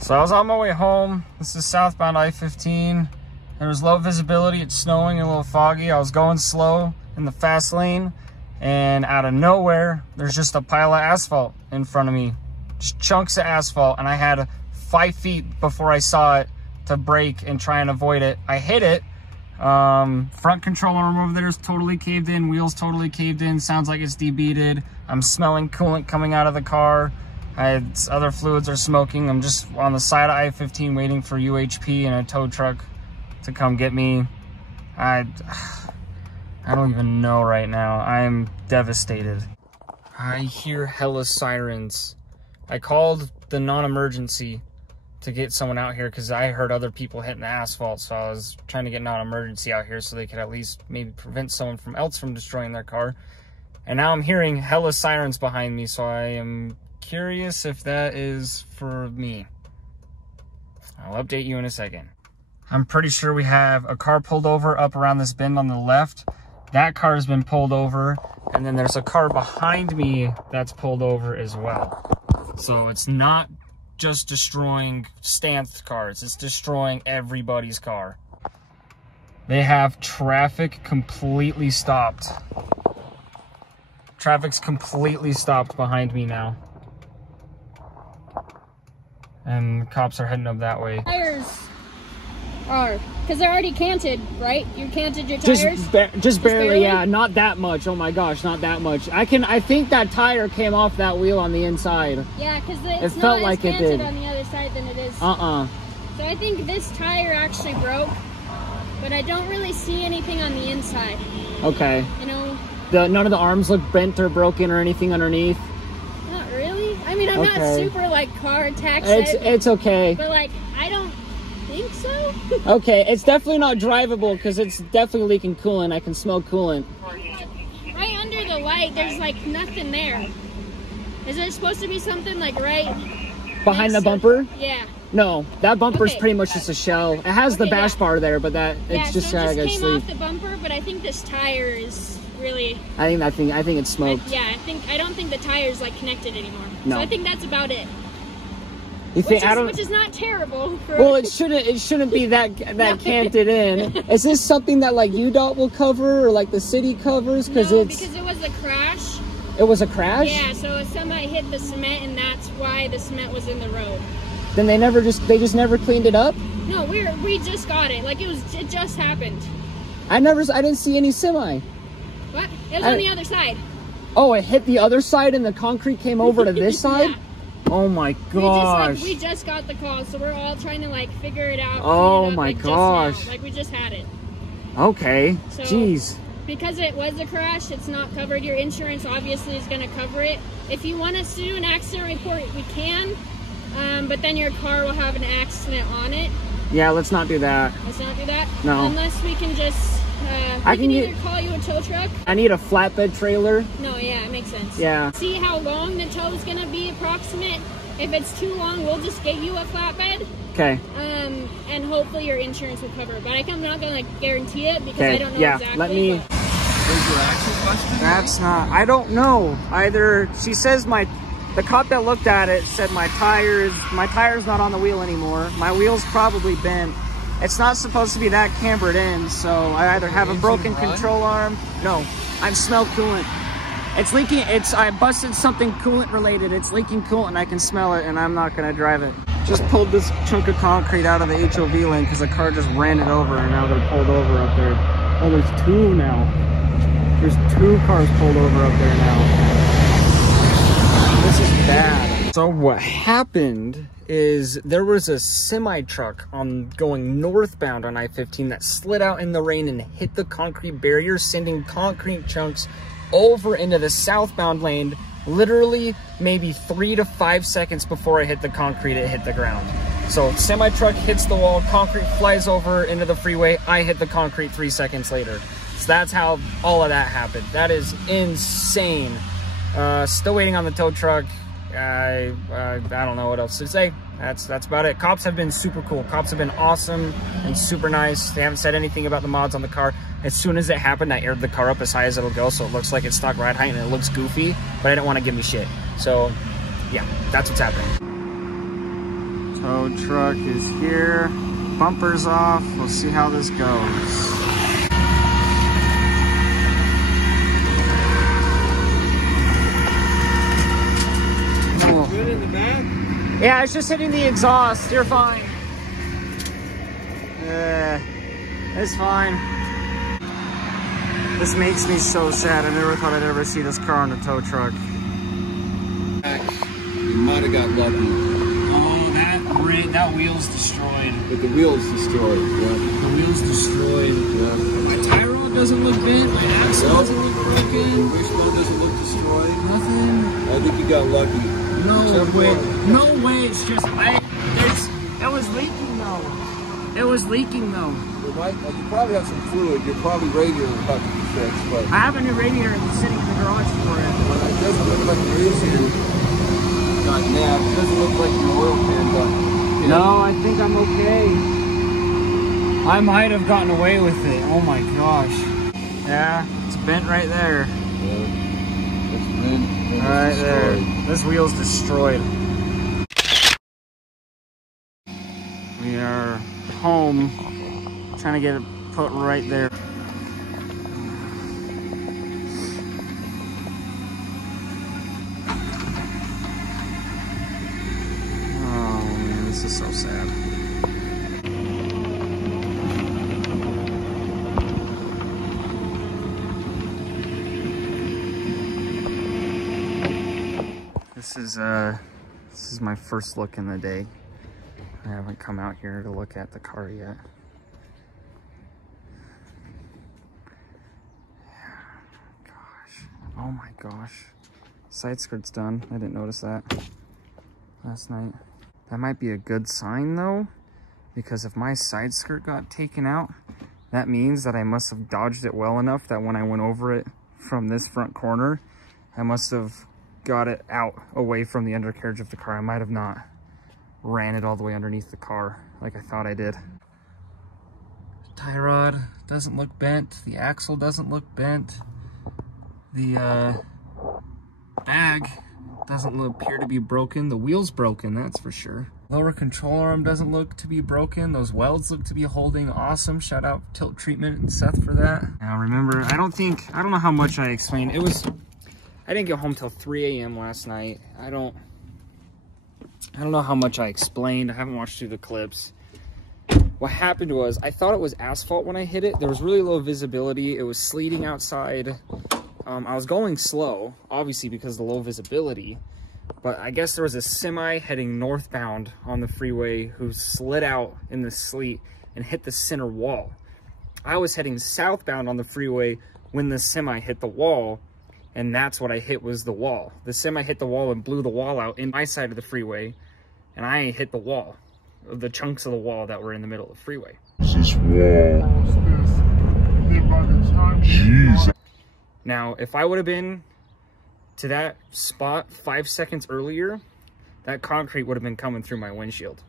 So I was on my way home. This is southbound I-15. There was low visibility. It's snowing and a little foggy. I was going slow in the fast lane, and out of nowhere, there's just a pile of asphalt in front of me. Just chunks of asphalt, and I had 5 feet before I saw it to brake and try and avoid it. I hit it. Front control arm over there is totally caved in. Wheels totally caved in. Sounds like it's debeaded. I'm smelling coolant coming out of the car. Other fluids are smoking. I'm just on the side of I-15 waiting for UHP and a tow truck to come get me. I don't even know right now. I'm devastated. I hear hella sirens. I called the non-emergency to get someone out here because I heard other people hitting the asphalt, so I was trying to get non-emergency out here so they could at least maybe prevent someone else from destroying their car. And now I'm hearing hella sirens behind me, so I am curious if that is for me. I'll update you in a second. I'm pretty sure we have a car pulled over up around this bend on the left. That car has been pulled over, and then there's a car behind me that's pulled over as well. So it's not just destroying Stanth's cars, it's destroying everybody's car. They have traffic completely stopped. Traffic's completely stopped behind me now. And the cops are heading up that way. Tires are, because they're already canted, right? You canted your tires? Just barely, yeah. Not that much. Oh my gosh, not that much. I think that tire came off that wheel on the inside. Yeah, because it's it not felt as like canted it did on the other side than it is. So I think this tire actually broke, but I don't really see anything on the inside. Okay. You know? None of the arms look bent or broken or anything underneath? Not really. I mean, I'm not super like car tech It's okay. But like, I don't think so. Okay, it's definitely not drivable because it's definitely leaking coolant. I can smell coolant. Right under the light, there's like nothing there. Is there supposed to be something like right behind the bumper? Yeah. No, that bumper is pretty much just a shell. It has the bash bar there, but it's just so it like a came sleeve. off the bumper, but I think this tire is really. I think it's smoked. I don't think the tire is like connected anymore. No. So I think that's about it. You think Which is not terrible. Well, it shouldn't be that canted in. Is this something that like UDOT will cover or like the city covers? Because because it was a crash. It was a crash? Yeah, so somebody hit the cement and that's why the cement was in the road. Then they just never cleaned it up? No, we just got it. Like it just happened. I didn't see any semi. What? It was on the other side. Oh, it hit the other side and the concrete came over to this side? Yeah. Oh my gosh. We just got the call, so we're all trying to like figure it out. Oh my gosh. Like we just had it. Okay. So, jeez. Because it was a crash, it's not covered. Your insurance obviously is going to cover it. If you want us to do an accident report, we can. But then your car will have an accident on it. Yeah, let's not do that. Let's not do that? No. Unless we can just, we can either call you a tow truck. I need a flatbed trailer. No, yeah, it makes sense. Yeah. See how long the tow is going to be approximate. If it's too long, we'll just get you a flatbed. Okay. And hopefully your insurance will cover it. But I'm not going to guarantee it because I don't know exactly. Let me... Where's your actual question? That's not... I don't know. Either... She says the cop that looked at it said my tire's not on the wheel anymore. My wheel's probably bent. It's not supposed to be that cambered in, so I either have a broken control arm. No, I smell coolant. It's leaking. I busted something coolant related. It's leaking coolant and I can smell it and I'm not gonna drive it. Just pulled this chunk of concrete out of the HOV lane because the car just ran it over and now they're pulled over up there. Oh, there's two now. There's 2 cars pulled over up there now. This is bad. So what happened is there was a semi truck going northbound on I-15 that slid out in the rain and hit the concrete barrier, sending concrete chunks over into the southbound lane. Literally maybe 3 to 5 seconds before it hit the concrete, it hit the ground. So semi truck hits the wall, concrete flies over into the freeway. I hit the concrete 3 seconds later. So that's how all of that happened. That is insane. Still waiting on the tow truck. I don't know what else to say. That's about it. Cops have been super cool. Cops have been awesome and super nice. They haven't said anything about the mods on the car. As soon as it happened, I aired the car up as high as it'll go, so it looks like it's stock ride height and it looks goofy, but I didn't want to give me shit. So yeah, that's what's happening. Tow truck is here. Bumpers off. We'll see how this goes. Good in the back? Yeah, it's just hitting the exhaust. You're fine. It's fine. This makes me so sad. I never thought I'd ever see this car on a tow truck. You might have got lucky. Oh, that wheel's destroyed. But the wheel's destroyed. Yeah. The wheel's destroyed. Yeah. My tie rod doesn't look bent. My axle doesn't look broken. Wishbone doesn't look destroyed. Nothing. I think you got lucky. No way. No way. It's just it was leaking though. It was leaking though. You probably have some fluid. Your probably radiator will have to be fixed. But I have a new radiator sitting in the garage for it. it doesn't look like the radiator got nabbed. It doesn't look like your oil pan got. Yeah. No, I think I'm okay. I might have gotten away with it. Oh my gosh. Yeah, it's bent right there. Yeah. It's bent. Right there. This wheel's destroyed. We are home. Trying to get it put right there. Oh man, this is so sad. This is my first look in the day. I haven't come out here to look at the car yet. Oh my gosh. Side skirt's done. I didn't notice that last night. That might be a good sign though, because if my side skirt got taken out, that means that I must have dodged it well enough that when I went over it from this front corner, I must have got it out away from the undercarriage of the car. I might have not ran it all the way underneath the car like I thought I did. Tie rod doesn't look bent. The axle doesn't look bent. The bag doesn't appear to be broken. The wheel's broken, that's for sure. Lower control arm doesn't look to be broken. Those welds look to be holding awesome. Shout out Tilt Treatment and Seth for that. Now remember, I don't know how much I explained. I didn't get home till 3 a.m. last night. I don't know how much I explained. I haven't watched through the clips. What happened was, I thought it was asphalt when I hit it. There was really low visibility. It was sleeting outside. I was going slow, obviously because of the low visibility, but I guess there was a semi heading northbound on the freeway who slid out in the sleet and hit the center wall. I was heading southbound on the freeway when the semi hit the wall, and that's what I hit, was the wall. The semi hit the wall and blew the wall out in my side of the freeway, and I hit the wall, the chunks of the wall that were in the middle of the freeway. This wall. Jesus. Now, if I would have been to that spot 5 seconds earlier, that concrete would have been coming through my windshield.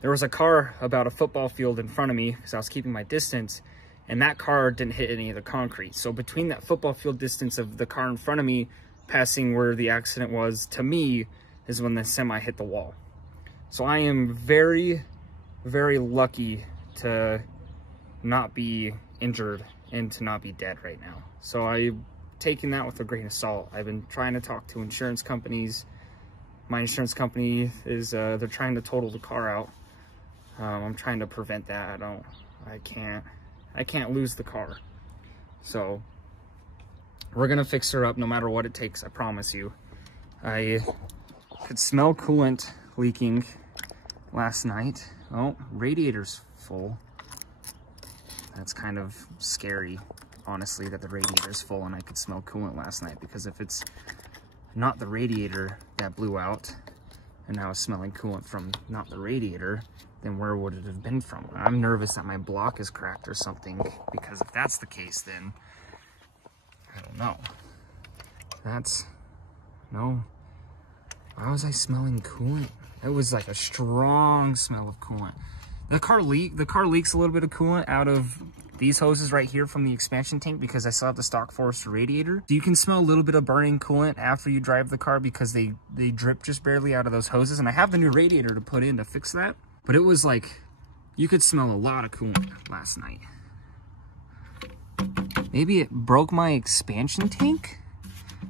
There was a car about a football field in front of me because I was keeping my distance, and that car didn't hit any of the concrete. So between that football field distance of the car in front of me passing where the accident was to me is when the semi hit the wall. So I am very, very lucky to not be injured and to not be dead right now. So I'm taking that with a grain of salt. I've been trying to talk to insurance companies. My insurance company is, they're trying to total the car out. I'm trying to prevent that. I can't lose the car. So we're gonna fix her up no matter what it takes, I promise you. I could smell coolant leaking last night. Oh, radiator's full. That's kind of scary, honestly, that the radiator is full and I could smell coolant last night, because if it's not the radiator that blew out and now it's smelling coolant from not the radiator, then where would it have been from? I'm nervous that my block is cracked or something, because if that's the case, then I don't know. No. Why was I smelling coolant? It was like a strong smell of coolant. The car leaks a little bit of coolant out of these hoses right here from the expansion tank because I still have the stock Forester radiator. So you can smell a little bit of burning coolant after you drive the car because they drip just barely out of those hoses. And I have the new radiator to put in to fix that. But it was like, you could smell a lot of coolant last night. Maybe it broke my expansion tank?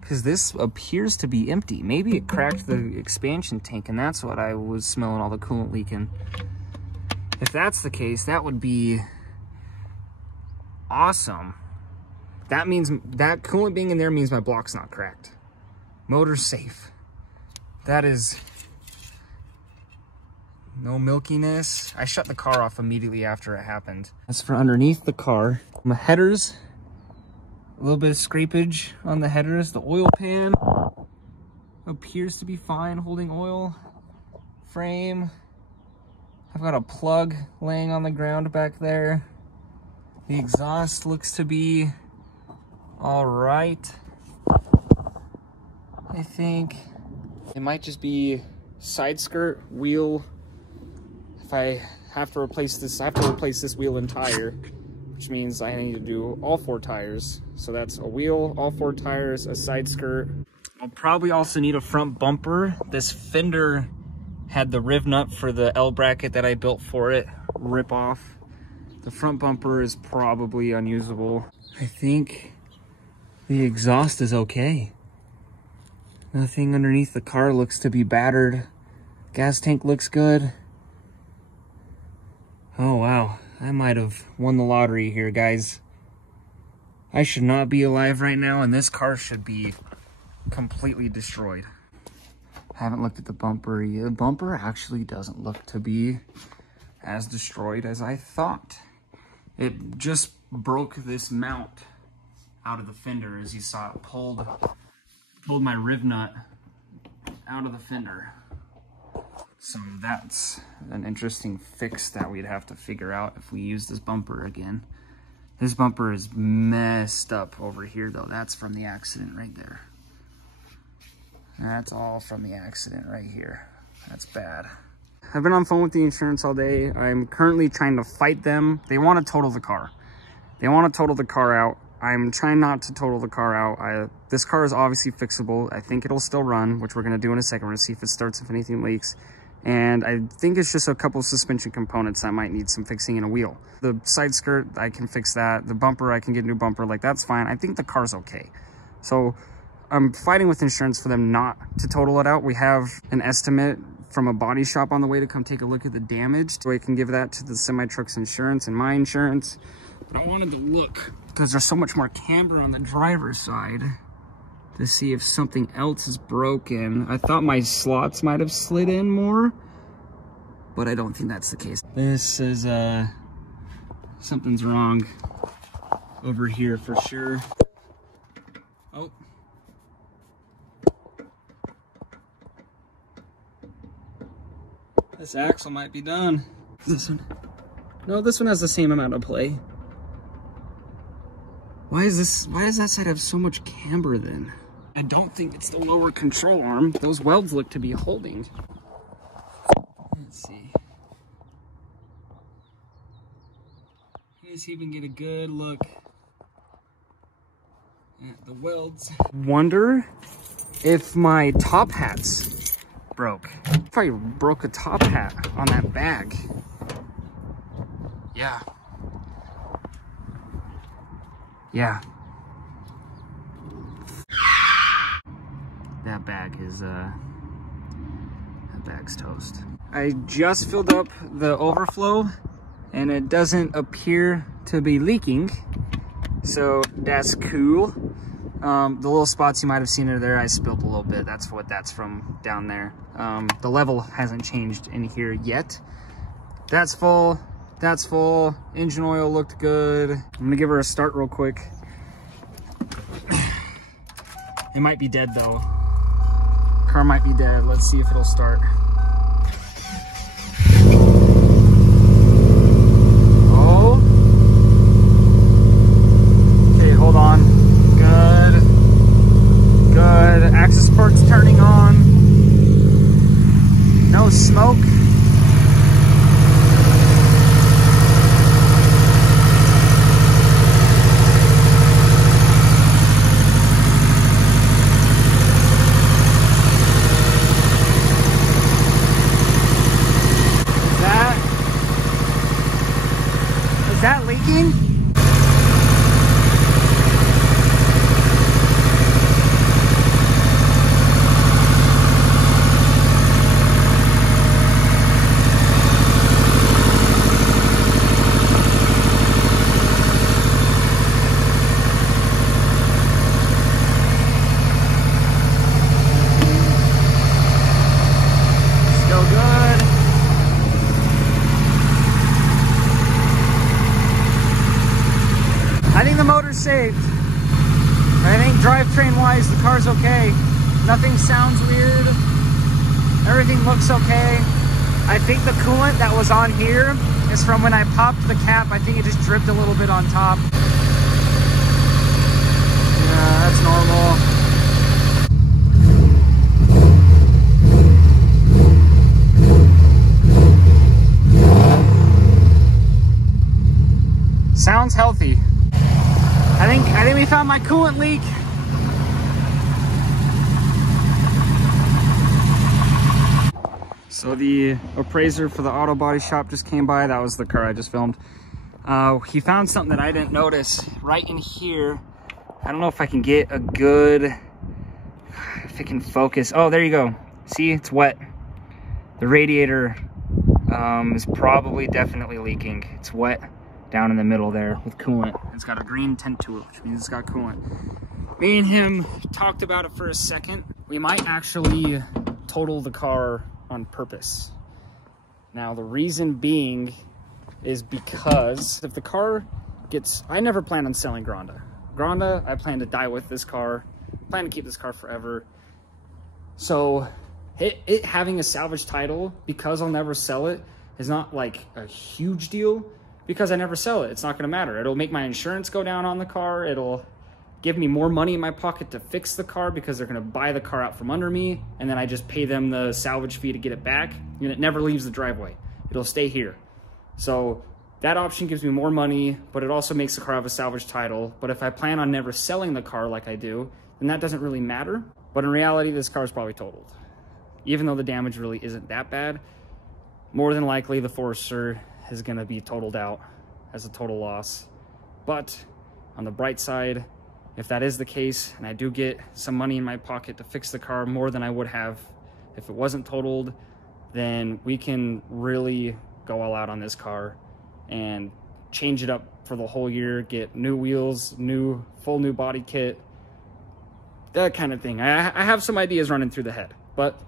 Because this appears to be empty. Maybe it cracked the expansion tank and that's what I was smelling all the coolant leaking. If that's the case, that would be awesome. That means that coolant being in there means my block's not cracked. Motor's safe. That is no milkiness. I shut the car off immediately after it happened. As for underneath the car, my headers, a little bit of scrapage on the headers. The oil pan appears to be fine, holding oil. Frame, I've got a plug laying on the ground back there. The exhaust looks to be all right. I think it might just be side skirt, wheel. If I have to replace this, I have to replace this wheel and tire, which means I need to do all 4 tires. So that's a wheel, all 4 tires, a side skirt. I'll probably also need a front bumper. This fender had the riv nut for the L bracket that I built for it rip off. The front bumper is probably unusable. I think the exhaust is okay. Nothing underneath the car looks to be battered. Gas tank looks good. Oh wow, I might have won the lottery here, guys. I should not be alive right now and this car should be completely destroyed. I haven't looked at the bumper yet. The bumper actually doesn't look to be as destroyed as I thought. It just broke this mount out of the fender, as you saw it pulled my riv nut out of the fender. So that's an interesting fix that we'd have to figure out if we use this bumper again. This bumper is messed up over here though. That's from the accident right there. That's all from the accident right here. That's bad. I've been on the phone with the insurance all day. I'm currently trying to fight them. They want to total the car. They want to total the car out. I'm trying not to total the car out. This car is obviously fixable. I think it'll still run, which we're going to do in a second. We're going to see if it starts, if anything leaks. And I think it's just a couple of suspension components that might need some fixing in a wheel. The side skirt, I can fix that. The bumper, I can get a new bumper. Like, that's fine. I think the car's okay. So I'm fighting with insurance for them not to total it out. We have an estimate from a body shop on the way to come take a look at the damage, so I can give that to the semi-truck's insurance and my insurance. But I wanted to look, because there's so much more camber on the driver's side, to see if something else is broken. I thought my slots might have slid in more, but I don't think that's the case. This is, something's wrong over here for sure. Oh. This axle might be done. This one? No, this one has the same amount of play. Why does that side have so much camber then? I don't think it's the lower control arm. Those welds look to be holding. Let's see. Let's even get a good look at the welds. Wonder if my top hat's broke. If I broke a top hat on that bag. Yeah. Yeah. That bag is, that bag's toast. I just filled up the overflow and it doesn't appear to be leaking. So that's cool. The little spots you might have seen are there, I spilled a little bit. That's what that's from down there. The level hasn't changed in here yet. That's full. That's full. Engine oil looked good. I'm gonna give her a start real quick. It might be dead though. Car might be dead. Let's see if it'll start. Oh. Okay, hold on. Good. Good. Access port's turning on. No smoke. saved. I think drivetrain wise, the car's okay. Nothing sounds weird. Everything looks okay. I think the coolant that was on here is from when I popped the cap. I think it just dripped a little bit on top. Yeah, that's normal. Sounds healthy. I think we found my coolant leak. So the appraiser for the auto body shop just came by. That was the car I just filmed. He found something that I didn't notice right in here. I don't know if I can get a good, if it can focus. Oh, there you go. See, it's wet. The radiator is probably definitely leaking. It's wet down in the middle there with coolant. It's got a green tint to it, which means it's got coolant. Me and him talked about it for a second. We might actually total the car on purpose. Now, the reason being is because if the car gets, I never plan on selling Granda. Granda, I plan to die with this car. I plan to keep this car forever. So it having a salvage title, because I'll never sell it, is not like a huge deal. Because I never sell it, it's not gonna matter. It'll make my insurance go down on the car. It'll give me more money in my pocket to fix the car because they're gonna buy the car out from under me, and then I just pay them the salvage fee to get it back, and it never leaves the driveway. It'll stay here. So that option gives me more money, but it also makes the car have a salvage title. But if I plan on never selling the car like I do, then that doesn't really matter. But in reality, this car is probably totaled. Even though the damage really isn't that bad, more than likely the Forester is gonna be totaled out as a total loss. But on the bright side, if that is the case, and I do get some money in my pocket to fix the car more than I would have if it wasn't totaled, then we can really go all out on this car and change it up for the whole year, get new wheels, full new body kit, that kind of thing. I have some ideas running through the head, but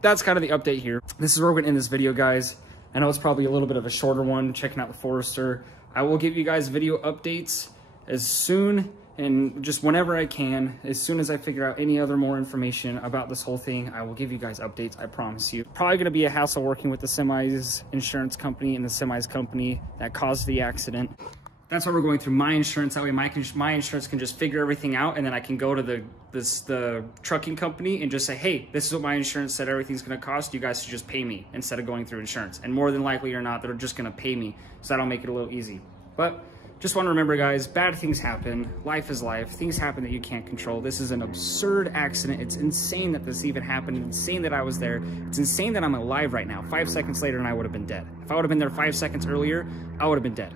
that's kind of the update here. This is where we're gonna end this video, guys. I know it's probably a little bit of a shorter one, checking out the Forester. I will give you guys video updates as soon and just whenever I can. As soon as I figure out any other more information about this whole thing, I will give you guys updates, I promise you. Probably gonna be a hassle working with the semi's insurance company and the semi's company that caused the accident. That's why we're going through my insurance. That way my insurance can just figure everything out, and then I can go to the trucking company and just say, hey, this is what my insurance said everything's gonna cost. You guys should just pay me instead of going through insurance. And more than likely or not, they're just gonna pay me. So that'll make it a little easy. But just want to remember, guys, bad things happen. Life is life. Things happen that you can't control. This is an absurd accident. It's insane that this even happened. It's insane that I was there. It's insane that I'm alive right now. 5 seconds later and I would have been dead. If I would have been there 5 seconds earlier, I would have been dead.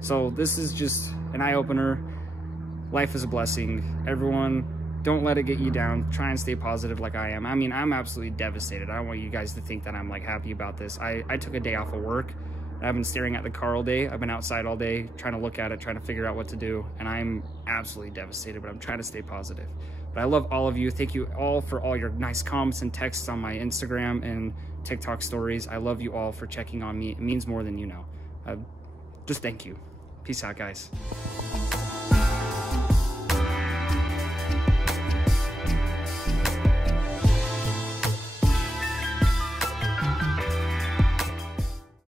So this is just an eye-opener. Life is a blessing. Everyone, don't let it get you down. Try and stay positive like I am. I mean, I'm absolutely devastated. I don't want you guys to think that I'm like happy about this. I took a day off of work. I've been staring at the car all day. I've been outside all day trying to look at it, trying to figure out what to do. And I'm absolutely devastated, but I'm trying to stay positive. But I love all of you. Thank you all for all your nice comments and texts on my Instagram and TikTok stories. I love you all for checking on me. It means more than you know. Just thank you. Peace out, guys.